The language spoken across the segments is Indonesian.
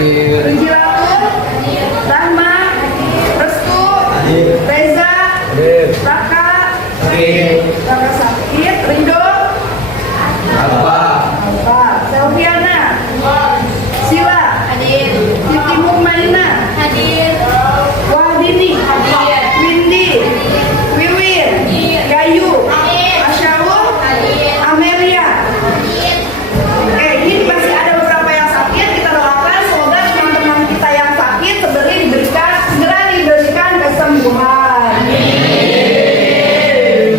Rinjilatul, Rahma, Restu, Reza, Raka, Raka Sakit, Rindo, Alfa, Selviana, Sila, Siti Mukmaina, Wahdini, Windy, Wiwin, Gayu, Asyawul, Amelia. Oke, ini masih ada beberapa yang sakit. Kita doakan semoga teman-teman kita yang sakit segera diberikan kesembuhan.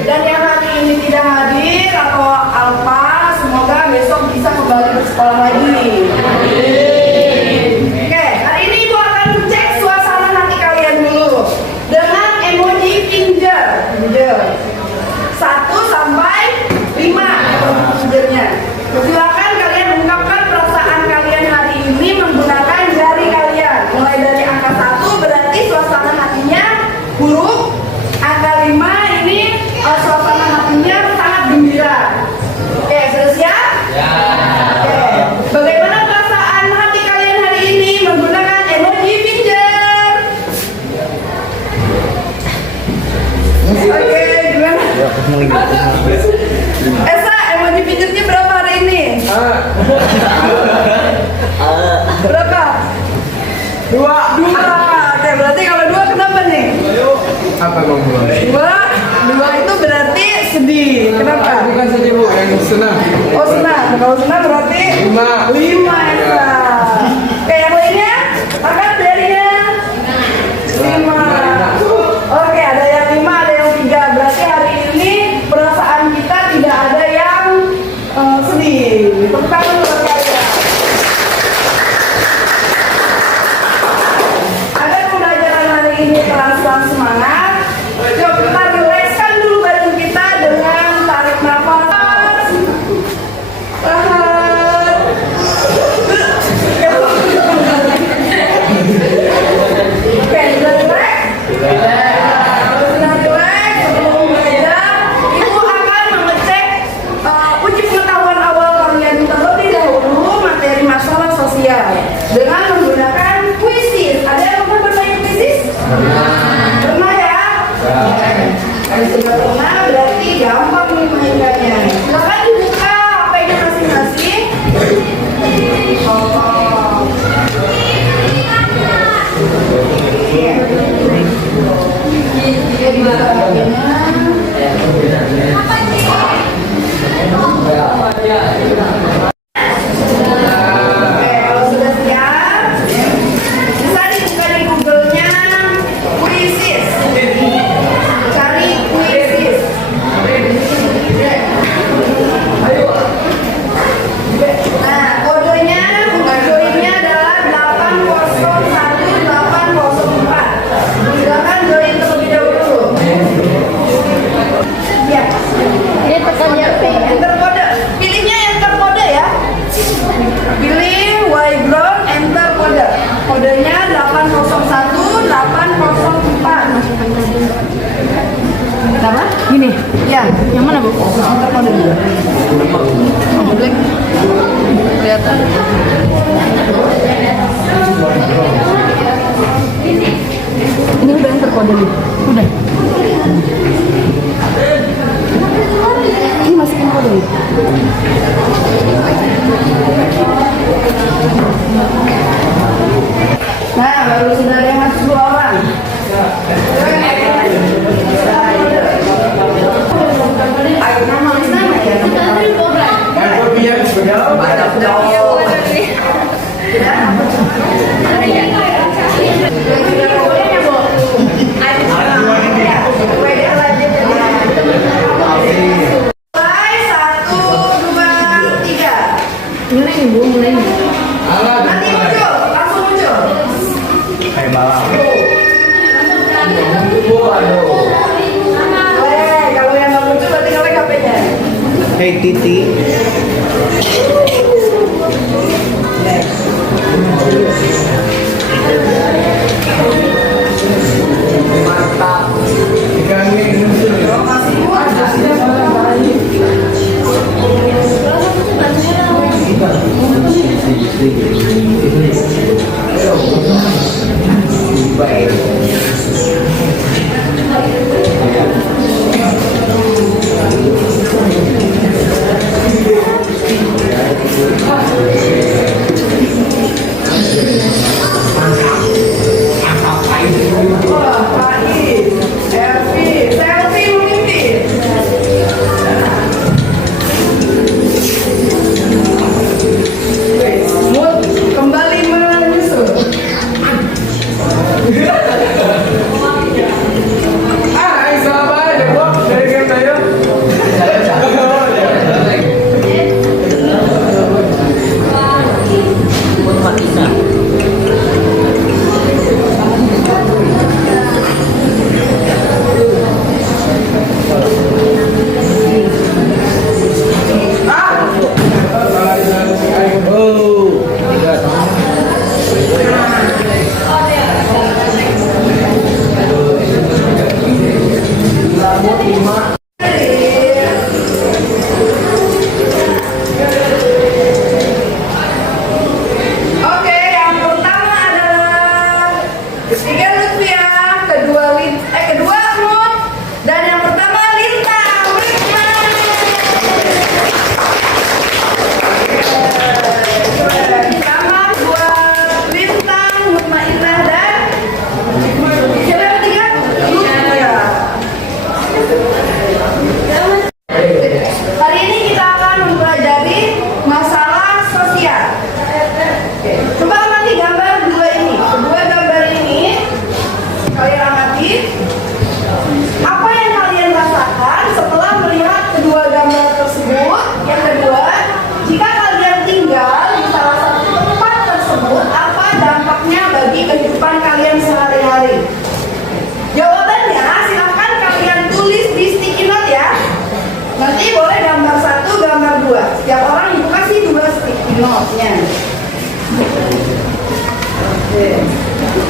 Dan yang hari ini tidak hadir atau Alfa, semoga besok bisa kembali bersekolah lagi. Oke, hari ini Ibu akan cek suasana hati kalian dulu dengan emoji finger. 1 sampai 5 emoji fingernya. Silakan kalian ungkapkan perasaan kalian hari ini menggunakan jari kalian. Mulai dari angka 1 berarti suasana hatinya buruk. Angka 5 ini suasana hatinya sangat gembira. Oke, sudah siap? Ya. Oke. Bagaimana perasaan hati kalian hari ini menggunakan emoji finger? Oke, gimana? Esa, emoji fingernya berapa hari ini? Berapa? 2. Oke, berarti kalau 2 kenapa nih? Apa bang? 2 itu berarti sedih. Kenapa? Bukan sedih bu, yang senang. Oh senang. Kalau senang berarti 5 Esa. Oke, yang lainnya? Angkat jarinya. 5. Oke, ada yang 5, ada yang 3. Berarti hari ini perasaan kita tidak ada yang sedih. Tepuk tangan buat kalian. Agar pembelajaran hari ini pelan-pelan semangat, coba kita rilekskan dulu badan kita dengan tarik nafas. Tahan. Oke, sudah rileks? Kalau sudah rileks, sebelum belajar, Ibu akan mengecek uji pengetahuan awal kalian terlebih dahulu materi masalah sosial dengan menggunakan kuisis. Ada yang pernah bermain kuisis? Pernah ya? Kalau sudah pernah berarti gampang nih mainannya. Silakan dibuka HP-nya masing-masing. Oke, kalau sudah siap, bisa dibuka di Google-nya kuisis. Cari kuisis. Nah, kodenya adalah 801804. Silakan join terlebih dahulu. Ya. Ini tekan ya. Enter kode. Pilihnya enter kode ya. Pilih Yground, enter kode. Kodenya 801804. Kenapa? Gini, Ya. yang mana bu? Enter kode dulu. Black. Kelihatan. Ini udah enter kode nih. Udah. Ini masukin kode nih. Nah, baru sudah ada yang masuk 2 orang. Ayo, nama ya. Mulai 1, 2, 3. Mulai nih bu, mulai nih. Nanti muncul, langsung muncul. Kalau yang nggak muncul berarti ngelek HP-nya. Hey Titi. Masih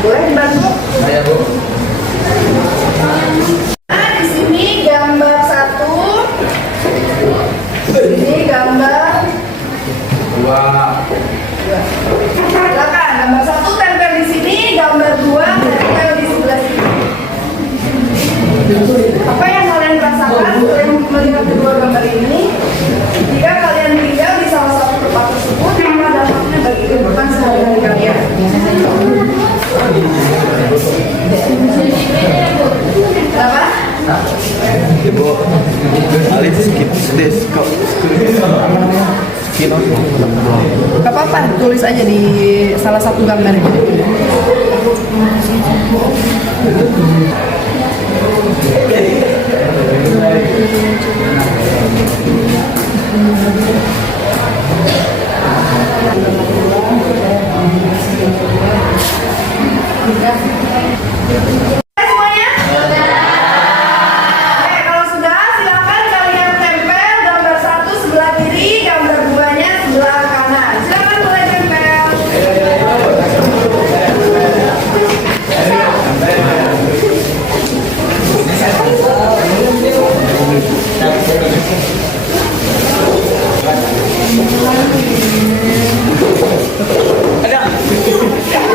Boleh dibantu? Saya Bu. Nah, di sini gambar 1. Ini gambar 2. silakan. Gambar 1 tempel di sini, gambar 2 tempel di sebelah sini. Apa yang kalian rasakan setelah melihat kedua gambar ini? Jika kalian tinggal di salah satu tempat tersebut, apa dampaknya bagi kehidupan sehari-hari kalian? Apa? Ibu, alis skip this kok. Skip. Gak apa-apa, tulis aja di salah satu gambarnya. Semuanya? Oke, kalau sudah silakan kalian tempel gambar 1 sebelah kiri, gambar 2-nya sebelah kanan. Silakan mulai tempel.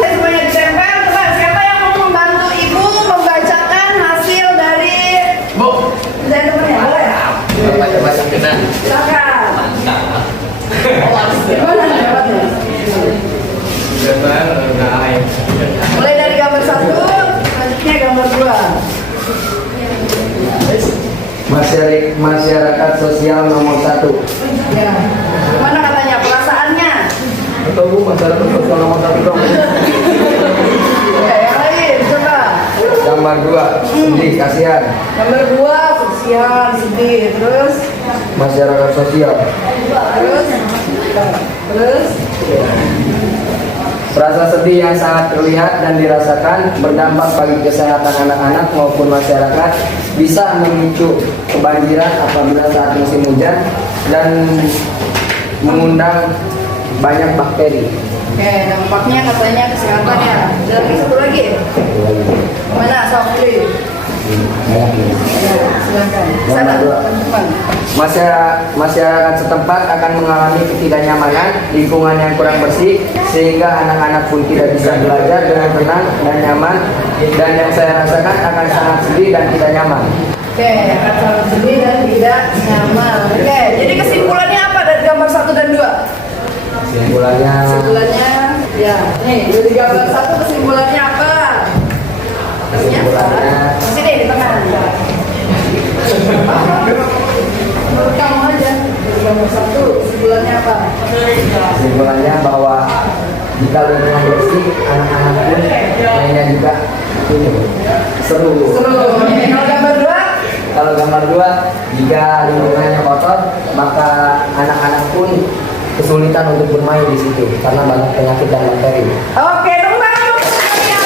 Semuanya ditempel. Coba siapa yang mau membantu ibu membacakan hasil dari nomornya? Boleh? Baca-baca kena. Silakan. Gimana jawabnya? Gambar enggak. Mulai dari gambar 1, selanjutnya gambar 2. Masyarakat sosial nomor 1. Ya. Gimana katanya perasaannya? Atau Bu, masyarakat sosial nomor 1 dong. Oke, yang lain coba. Gambar 2, sedih, kasihan. Gambar 2, sosial, sedih. Terus, Masyarakat sosial. terus. Rasa sedih yang sangat terlihat dan dirasakan berdampak bagi kesehatan anak-anak maupun masyarakat, bisa memicu kebanjiran apabila saat musim hujan dan mengundang banyak bakteri. Oke, dampaknya katanya kesehatan ya. Ada lagi satu lagi. Mana Sapri? Ya, silakan. Sana, depan. Masyarakat setempat akan mengalami ketidaknyamanan, lingkungan yang kurang bersih, sehingga anak-anak pun tidak bisa belajar dengan tenang dan nyaman, dan yang saya rasakan akan sangat sedih dan tidak nyaman. Oke, akan sangat sedih dan tidak nyaman. Oke, jadi kesimpulannya apa dari gambar 1 dan 2? Kesimpulannya, ya, nih dari gambar 1 kesimpulannya apa? Ternyata, sini di tengah. Menurut kamu aja, dari gambar 1 kesimpulannya apa? Kesimpulannya bahwa jika lingkungan bersih, anak-anak pun mainnya juga seru. Seru. Kalau gambar 2? Kalau gambar 2, jika lingkungannya kotor, maka anak-anak pun kesulitan untuk bermain di situ karena banyak penyakit dan bakteri. Oke, tepuk tangan untuk semuanya.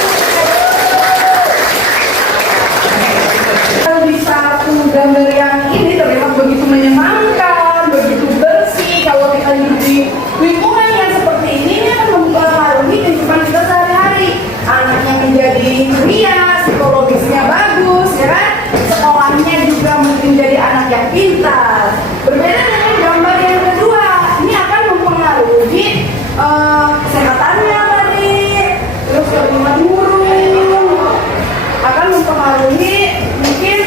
Di satu gambar yang ini terlihat begitu menyenangkan, begitu bersih. Kalau kita hidup di lingkungan yang seperti ini akan mempengaruhi kehidupan kita sehari-hari. Anaknya menjadi ceria, psikologisnya bagus, ya kan? Sekolahnya juga mungkin jadi anak yang pintar. Berbeda dengan gambar yang kedua, ini akan mempengaruhi kesehatannya tadi, terus kandungan burung, akan mempengaruhi mungkin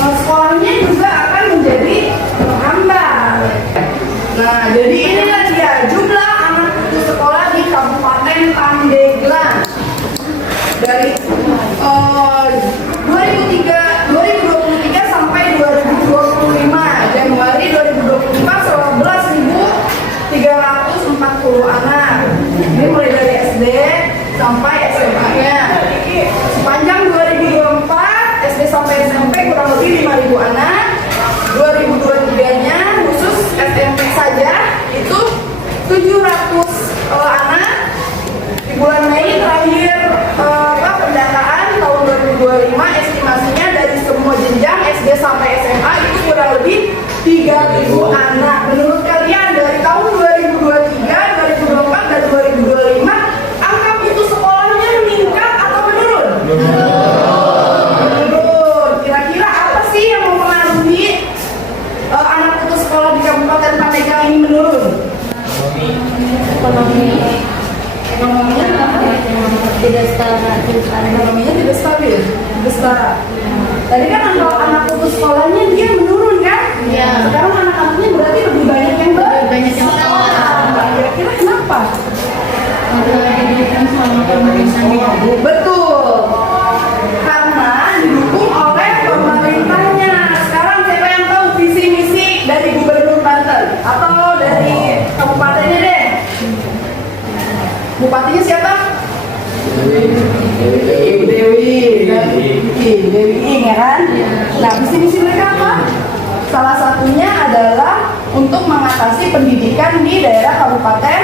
sekolahnya juga akan menjadi terhambat. Nah, jadi inilah dia jumlah anak putus sekolah di Kabupaten Pandeglang dari 2023 sampai 2025. Januari 2025 11.340 anak. Ini mulai dari SD sampai SMA-nya. Sepanjang 2024 SD sampai SMP kurang lebih 5.000 anak. 2023-nya khusus SMP saja itu 700 anak. Di bulan Mei terakhir pendataan tahun 2025, estimasinya dari semua jenjang SD sampai SMA itu kurang lebih 3.000 anak. Menurut kalian dari tahun 2023, 2024 dan 2025 angka putus sekolahnya meningkat Tadi kan anak putus sekolahnya dia menurun kan? Iya. Sekarang anak-anaknya berarti lebih banyak yang banyak yang sekolah. Kira-kira kenapa? Didukung sama pemerintahnya. Betul. Karena didukung oleh pemerintahnya. Sekarang siapa yang tahu visi misi dari Gubernur Banten atau dari kabupatennya deh? Bupatinya siapa? Dewi Ing ya kan? Nah, visi misi mereka apa? Salah satunya adalah untuk mengatasi pendidikan di daerah Kabupaten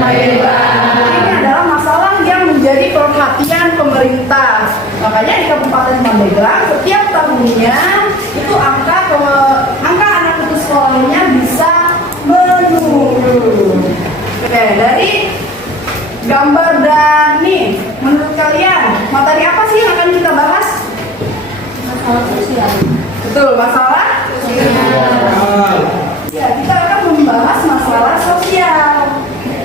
Pandeglang. Ini adalah masalah yang menjadi perhatian pemerintah. Makanya di Kabupaten Pandeglang setiap tahunnya itu angka anak putus sekolahnya bisa menurun. Oke, dari gambar dan nih, menurut kalian materi apa sih yang akan kita bahas? Masalah sosial. Betul, masalah sosial. Ya, kita akan membahas masalah sosial.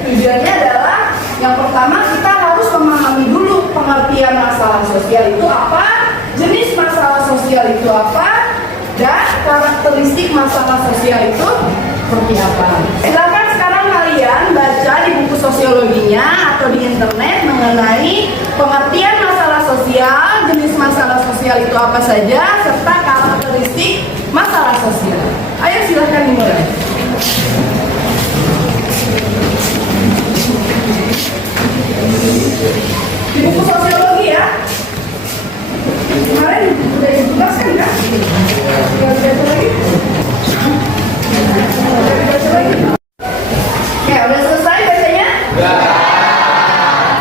Tujuannya adalah yang pertama kita harus memahami dulu pengertian masalah sosial itu apa, jenis masalah sosial itu apa, dan karakteristik masalah sosial itu seperti apa. Silakan sekarang kalian baca di buku sosiologinya atau di internet mengenai pengertian masalah sosial, jenis masalah sosial itu apa saja, serta karakteristik masalah sosial. Ayo silahkan dimulai. Di buku sosiologi ya. Kemarin udah dijelaskan kan? Tinggal dibaca lagi. Oke, udah selesai bacanya?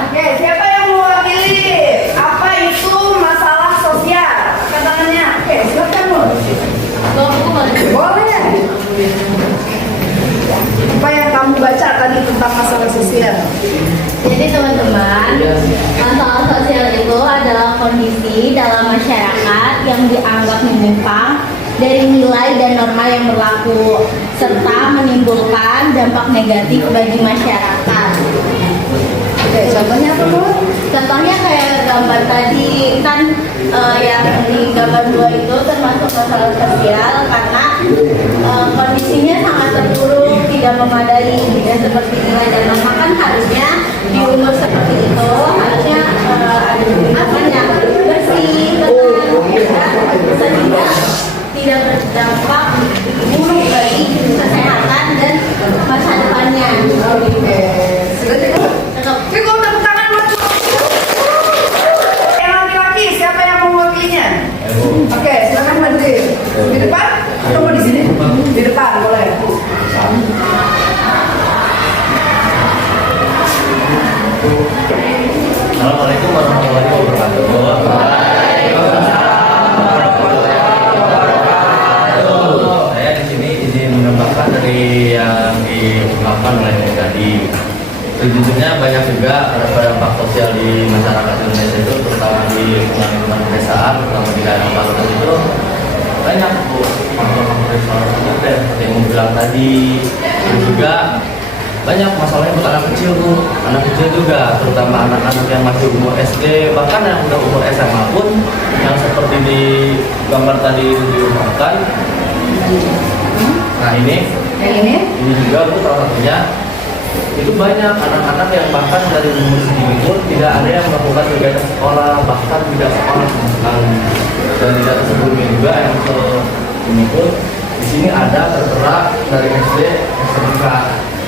Oke, siapa yang mewakili apa itu masalah sosial? Angkat tangannya. Oke, silakan Nur. Boleh. Apa yang kamu baca tadi tentang masalah sosial? Jadi teman-teman, masalah sosial itu adalah kondisi dalam masyarakat yang dianggap menyimpang dari nilai dan norma yang berlaku serta menimbulkan dampak negatif bagi masyarakat. Oke, contohnya apa Bu? Contohnya kayak gambar tadi kan yang di gambar 2 itu termasuk masalah sosial karena kondisinya sangat terpuruk, tidak memadai, tidak seperti nilai dan norma. Kan harusnya di umur seperti itu harusnya ada lingkungan yang bersih, tenang, sehingga tidak berdampak buruk bagi kesehatan dan masa depannya. Oke, sudah cukup. Oke, kau tepuk tangan buat yang laki-laki, siapa yang mewakilinya? Oke, silakan hadir. Di depan atau mau di sini? Di depan, boleh. Assalamualaikum warahmatullahi wabarakatuh. Saya di sini izin menambahkan dari yang diungkapkan oleh tadi. Sejujurnya banyak juga dampak sosial di masyarakat Indonesia itu, terutama di lingkungan pedesaan, terutama di daerah Banten itu banyak faktor-faktor seperti yang bilang tadi. Dan juga banyak masalahnya untuk anak kecil tuh, anak kecil juga, terutama anak-anak yang masih umur SD, bahkan yang udah umur SMA pun, yang seperti di gambar tadi itu diungkapkan. Nah ini juga tuh salah satunya. Itu banyak anak-anak yang bahkan dari umur segini pun tidak ada yang melakukan kegiatan sekolah, bahkan tidak sekolah sama sekali. Dan tidak sebelumnya juga yang ini pun di sini ada tertera dari SD SMK.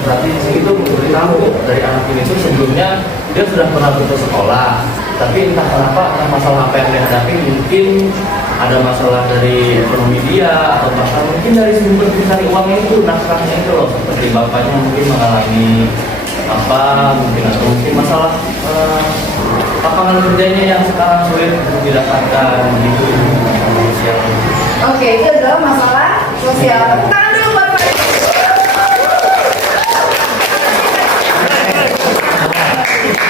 Berarti di sini tuh memberitahu dari anak ini tuh sebelumnya dia sudah pernah putus sekolah, tapi entah kenapa, entah masalah apa yang dihadapi, mungkin ada masalah dari ekonomi dia, atau bahkan mungkin dari sumber pencari uangnya itu, nafkahnya itu loh, seperti bapaknya mungkin mengalami apa, mungkin atau mungkin masalah lapangan kerjanya yang sekarang sulit untuk didapatkan gitu. Oke, itu adalah masalah sosial. Tangan dulu buat Pak.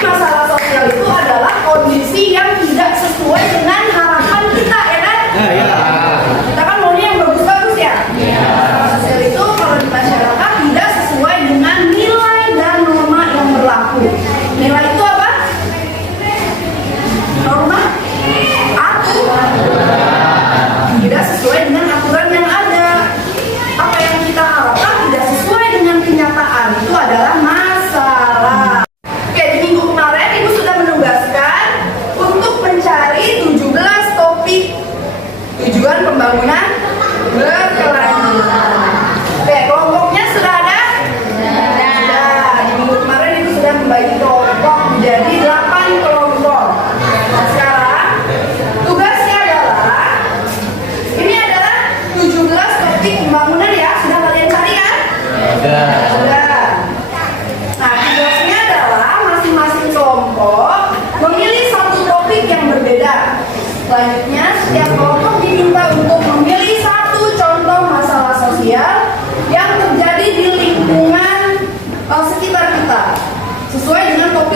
Masalah sosial itu adalah kondisi yang tidak sesuai dengan harapan kita, ya kan? Kita kan maunya yang bagus-bagus ya? Masalah sosial itu kalau di masyarakat tidak sesuai dengan nilai dan norma yang berlaku. Nilai itu apa? Norma? Aturan.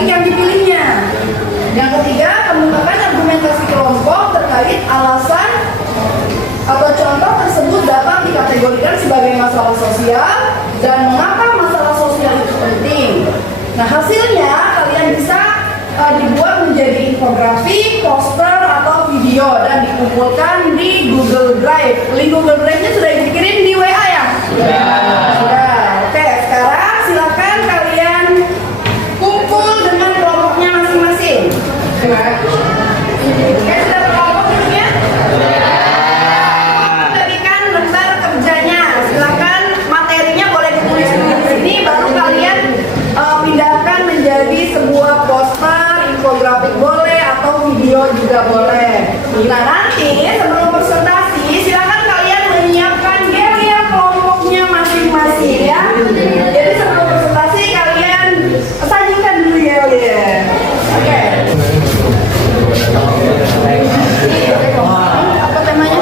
yang dipilihnya. Yang ketiga, kemukakan argumentasi kelompok terkait alasan atau contoh tersebut dapat dikategorikan sebagai masalah sosial dan mengapa masalah sosial itu penting. Nah, hasilnya kalian bisa dibuat menjadi infografik, poster, atau video dan dikumpulkan di Google Drive. Link Google Drive-nya sudah dikirim di WA ya? Sudah. Oke, sekarang silakan kalian kumpul dengan kelompoknya masing-masing. Oke, sudah berkelompok dulunya? Berikan lembar kerjanya. Silakan materinya boleh ditulis dulu di sini, baru kalian pindahkan menjadi sebuah poster, infografik boleh, atau video juga boleh. Nah, nanti sebelum presentasi silakan kalian menyiapkan gel kelompoknya masing-masing ya. Jadi sebelum presentasi kalian sajikan dulu gel ya. Oke. Apa temanya?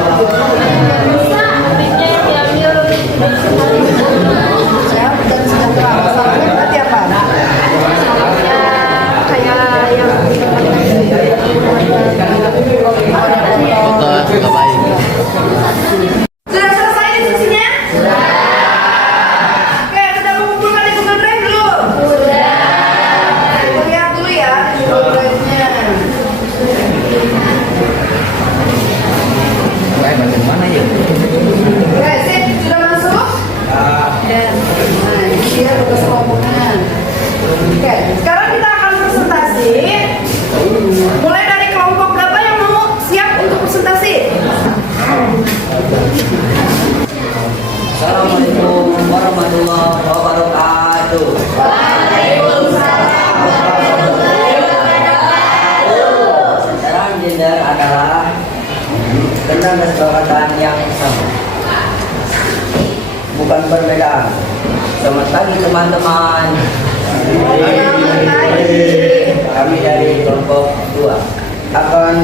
Ya, dan sejahtera. Masalahnya berarti apa? Foto baik. Sudah selesai diskusinya? Sudah. Oke, sudah mengumpulkan di Google Drive belum? Sudah. Lihat dulu ya di Google Drive-nya. Bagaimana ya? Oke, sip. Sudah masuk? Sudah. Nah, ini dia tugas kelompoknya. Oke, sekarang kita akan presentasi. Mulai dari kelompok berapa yang mau siap untuk presentasi? Assalamualaikum warahmatullahi wabarakatuh. Sekarang gender adalah tentang kesepakatan yang sama, bukan perbedaan. Selamat pagi teman-teman. Kami dari kelompok 2 akan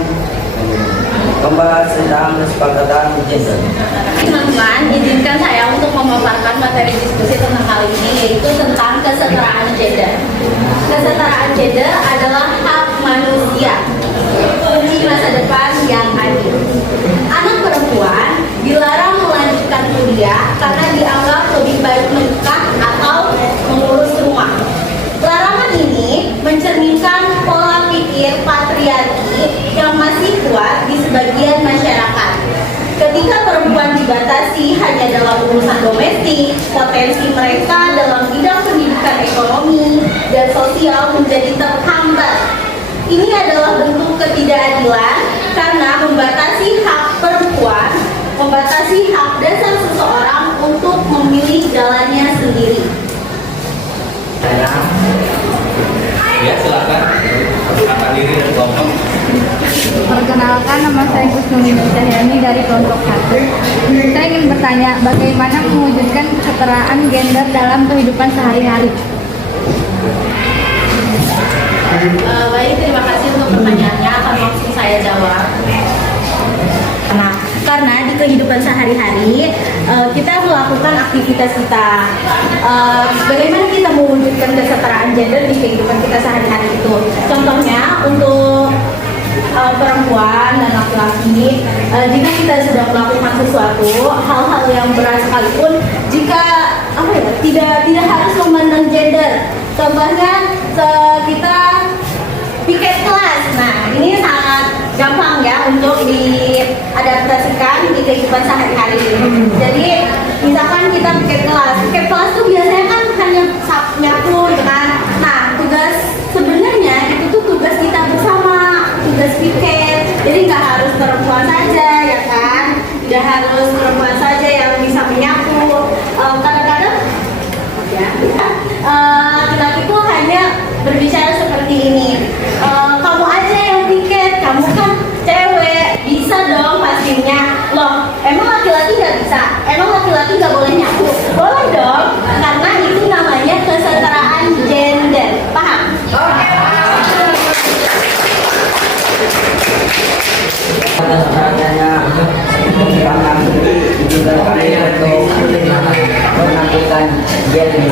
membahas tentang kesepakatan gender. Teman-teman, izinkan saya untuk memaparkan materi diskusi tentang hal ini, yaitu tentang kesetaraan gender. Kesetaraan gender adalah hak manusia, kunci masa depan yang adil. Anak perempuan dilarang melanjutkan kuliah karena dianggap lebih baik menikah atau mengurus rumah. Larangan ini mencerminkan pola pikir patriarki yang masih kuat di sebagian masyarakat. Ketika perempuan dibatasi hanya dalam urusan domestik, potensi mereka dalam bidang pendidikan ekonomi dan sosial menjadi terhambat. Ini adalah bentuk ketidakadilan karena membatasi hak perempuan, membatasi hak dasar seseorang untuk memilih jalannya sendiri. Ya, silakan. Perkenalkan diri dan kelompok. Perkenalkan, nama saya Kusnumi Cahyani dari kelompok 1. Saya ingin bertanya, bagaimana mewujudkan kesetaraan gender dalam kehidupan sehari-hari? Baik, terima kasih untuk pertanyaannya. Akan langsung saya jawab. Nah, karena di kehidupan sehari-hari kita melakukan aktivitas kita. Bagaimana kita mewujudkan kesetaraan gender di kehidupan kita sehari-hari itu? Contohnya untuk perempuan dan laki-laki, jika kita sedang melakukan sesuatu hal-hal yang berat sekalipun, jika tidak harus memandang gender. Contohnya kita piket kelas. Nah, ini sangat gampang ya untuk diadaptasikan di kehidupan sehari-hari. Jadi misalkan kita piket kelas tuh biasanya kan hanya nyapu, kan? Nah, tugas sebenarnya itu tuh tugas kita bersama, tugas piket. Jadi nggak harus perempuan saja, ya kan? Tidak harus perempuan saja yang bisa menyapu. Kadang-kadang laki-laki itu hanya berbicara seperti ini. Kamu aja yang piket, kamu kan cewek, bisa dong pastinya. Loh, emang laki-laki nggak bisa? Emang laki-laki nggak boleh nyapu? Boleh dong, karena itu namanya kesetaraan gender. Paham? Oke. Pertanyaannya, karena juga kami untuk menentukan gender.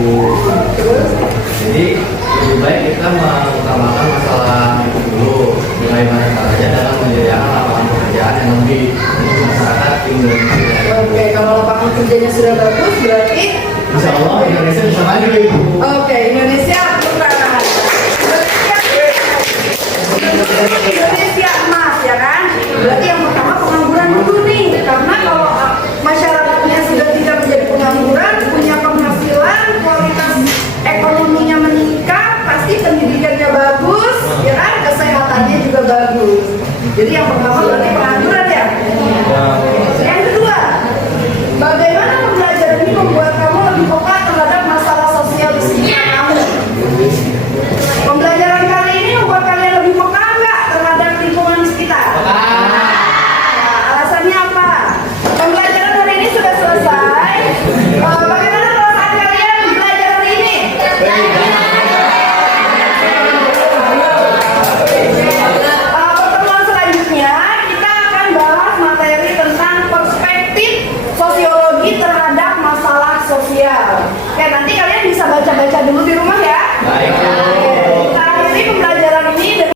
Terus Jadi lebih baik kita mengutamakan masalah itu dulu, bagaimana caranya dalam menyediakan lapangan pekerjaan yang lebih untuk masyarakat Indonesia. oke, kalau lapangan kerjanya sudah bagus berarti Insya Allah Indonesia bisa maju Ibu. oke, Indonesia perubahan. Indonesia emas ya kan? Berarti yang pertama pengangguran dulu nih, karena kalau masyarakatnya sudah tidak menjadi pengangguran, punya penghasilan, kualitas ekonominya meningkat, pasti pendidikannya bagus, ya kan? Kesehatannya juga bagus. Jadi yang pertama